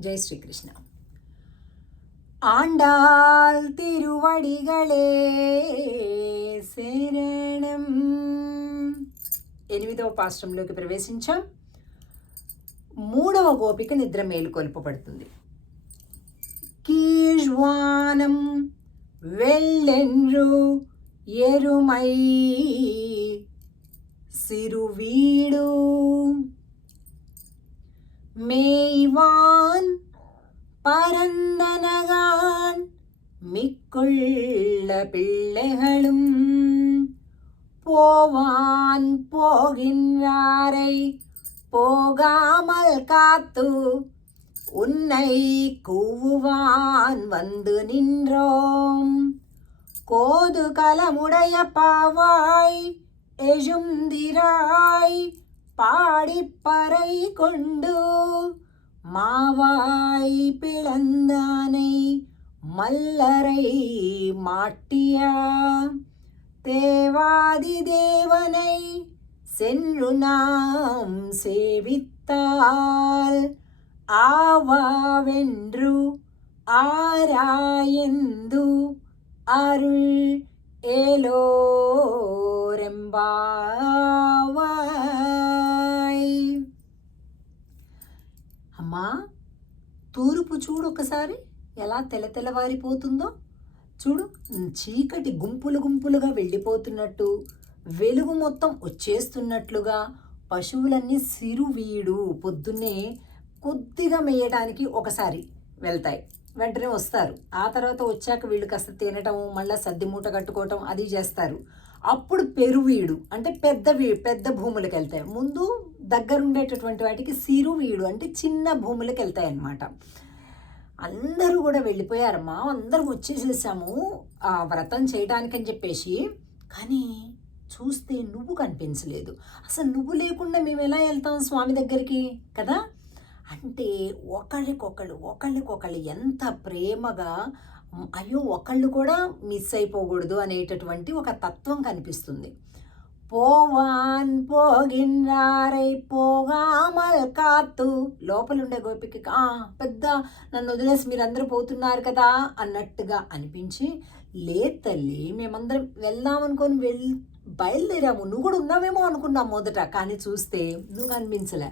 ஜெய் ஸ்ரீகிருஷ்ணா ஆண்டாள் తిరువడిగళే శరణం ఎనిమిదవ పాశ్రంలోకి ప్రవేశించాం మూడవ గోపిక నిద్ర మేలుకొల్పబడుతుంది కీజ్వానం వెళ్ళెన్రు ఎరుమై సిరువీడు மேய்வான் பரந்தனகான் மிக்குள்ள பிள்ளைகளும் போவான் போகின்றாரை போகாமல் காத்து உன்னை கூவுவான் வந்து நின்றோம். கோது கலமுடைய பாவாய் எழுந்திராய் பாடிப்பறை கொண்டு மாவாய் பிளந்தானை மல்லரை மாட்டியா? தேவாதி தேவனை சென்று நாம் சேவித்தால் ஆவாவென்று ஆராயந்து அருள் ஏலோரெம்பார். తూర్పు చూడు ఒకసారి. ఎలా తెలతెలవారిపోతుందో చూడు. చీకటి గుంపులు గుంపులుగా వెళ్ళిపోతున్నట్టు వెలుగు మొత్తం వచ్చేస్తున్నట్లుగా పశువులన్నీ సిరువీడు పొద్దున్నే కొద్దిగా మేయడానికి ఒకసారి వెళ్తాయి. వెంటనే వస్తారు. ఆ తర్వాత వచ్చాక వీళ్ళు కాస్త తినటం మళ్ళీ సద్ది మూట కట్టుకోవటం అది చేస్తారు. అప్పుడు పెరువీడు అంటే పెద్ద వీ పెద్ద భూములకు వెళ్తాయి ముందు దగ్గరుండేటటువంటి వాటికి సిరు వీడు అంటే చిన్న భూములకు వెళ్తాయి అన్నమాట అందరూ కూడా వెళ్ళిపోయారమ్మా అందరం వచ్చేసేసాము ఆ వ్రతం చేయడానికని చెప్పేసి. కానీ చూస్తే నువ్వు కనిపించలేదు. అసలు నువ్వు లేకుండా మేము ఎలా వెళ్తాం స్వామి దగ్గరికి? కదా? అంటే ఒకళ్ళకొకళ్ళు ఒకళ్ళకొకళ్ళు ఎంత ప్రేమగా అయ్యో ఒకళ్ళు కూడా మిస్ అయిపోకూడదు అనేటటువంటి ఒక తత్వం కనిపిస్తుంది. పోవా పోగిన్నారై పోగామల్ కాతు లోపలుండే గోపికి "ఆ, పెద్ద నన్ను వదిలేసి మీరందరూ పోతున్నారు కదా అన్నట్టుగా అనిపించి లే తల్లి మేమందరం వెళ్దామనుకొని వెళ్ళి బయలుదేరాము. నువ్వు కూడా ఉన్నావేమో అనుకున్నాం మొదట కానీ చూస్తే నువ్వు కనిపించలే.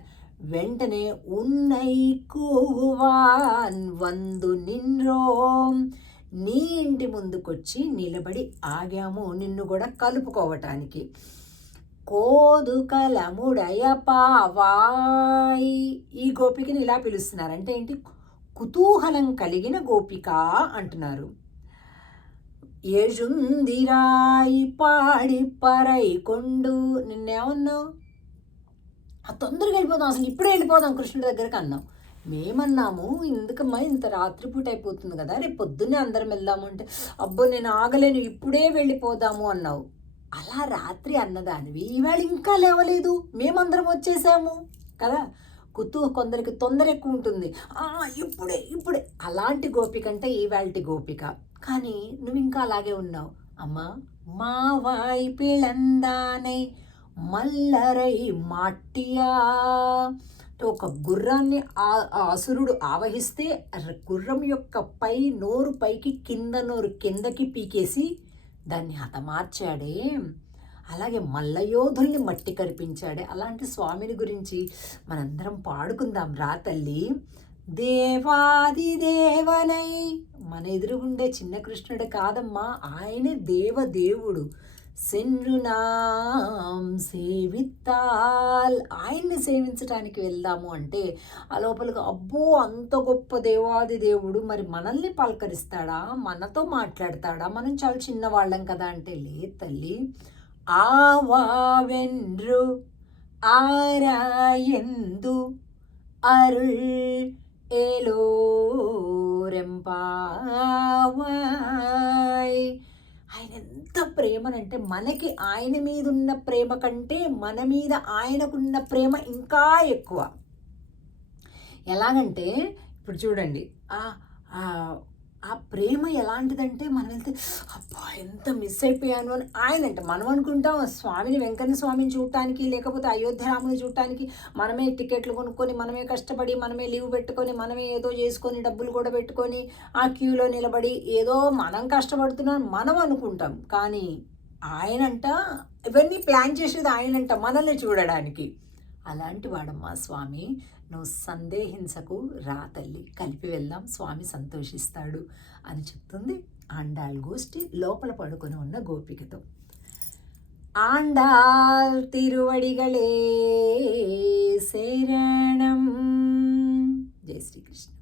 వెంటనే ఉన్నై కూవాన్ వందు నిన్రోం నీ ఇంటి ముందుకొచ్చి నిలబడి ఆగాము నిన్ను కూడా కలుపుకోవటానికి. కోదు పావాయి ఈ గోపికని ఇలా పిలుస్తున్నారు. అంటే ఏంటి? కుతూహలం కలిగిన గోపిక అంటున్నారు. ఏజుందిరాయి పాడి పరై కొండు. నిన్నేమన్నావు? ఆ తొందరగా వెళ్ళిపోదాం అసలు. ఇప్పుడే వెళ్ళిపోదాం కృష్ణుడి దగ్గరకు అన్నాం మేమన్నాము ఎందుకమ్మా ఇంత రాత్రిపూట అయిపోతుంది కదా రేపు పొద్దున్నే అందరం వెళ్దాము అంటే అబ్బో నేను ఆగలేను ఇప్పుడే వెళ్ళిపోదాము అన్నావు. అలా రాత్రి అన్నదానివి. ఈవేళ ఇంకా లేవలేదు. మేమందరం వచ్చేసాము. కదా? కుతూ కొందరికి తొందర ఎక్కువ ఉంటుంది. "ఆ, ఇప్పుడే ఇప్పుడే. అలాంటి గోపిక అంటే ఈవేళటి గోపిక. కానీ నువ్వు ఇంకా అలాగే ఉన్నావు. అమ్మా మా వాయి పిళందానై మల్లరై మాట్టియా. ఒక గుర్రాన్ని ఆ- ఆ అసురుడు ఆవహిస్తే గుర్రం యొక్క పై నోరు పైకి కింద నోరు కిందకి పీకేసి దాన్ని హతమార్చాడే అలాగే మల్లయోధుల్ని మట్టి కరిపించాడే. అలాంటి స్వామిని గురించి మనందరం పాడుకుందాం రా తల్లి. దేవాది దేవనై. మన ఎదురుగుండే చిన్న కృష్ణుడు కాదమ్మా ఆయనే దేవదేవుడు. సెన్రునాం సేవిత్తాల్ ఆయన్ని సేవించడానికి వెళ్దాము అంటే ఆ లోపలికి అబ్బో అంత గొప్ప దేవాది దేవుడు మరి మనల్ని పలకరిస్తాడా? మనతో మాట్లాడతాడా? మనం చాలా చిన్నవాళ్ళం కదా అంటే లే తల్లి ఆవావెన్రు ఆరాయందు అరుள் ఏలో రెంపావాయ్ ఎంత ప్రేమనంటే మనకి ఆయన మీద ఉన్న ప్రేమ కంటే మన మీద ఆయనకున్న ప్రేమ ఇంకా ఎక్కువ. ఎలాగంటే ఇప్పుడు చూడండి ఆ ప్రేమ ఎలాంటిదంటే మనం వెళ్తే అబ్బా ఎంత మిస్ అయిపోయాను అని ఆయన అంటే మనం అనుకుంటాం స్వామిని వెంకన్న స్వామిని చూడటానికి లేకపోతే అయోధ్య రాముని చూడటానికి మనమే టికెట్లు కొనుక్కొని మనమే కష్టపడి మనమే లీవ్ పెట్టుకొని మనమే ఏదో చేసుకొని డబ్బులు కూడా పెట్టుకొని ఆ క్యూలో నిలబడి ఏదో మనం కష్టపడుతున్నాం మనం అనుకుంటాం. కానీ ఆయనంట ఇవన్నీ ప్లాన్ చేసేది ఆయనంట మనల్ని చూడడానికి. అలాంటి వాడమ్మా స్వామి. నువ్వు సందేహించకు రా తల్లి కలిపి వెళ్దాం స్వామి సంతోషిస్తాడు అని చెప్తుంది ఆండాళ్ గోష్ఠి లోపల పడుకొని ఉన్న గోపికతో. ఆండాల్ తిరువడిగలే శరణం. జై శ్రీకృష్ణ.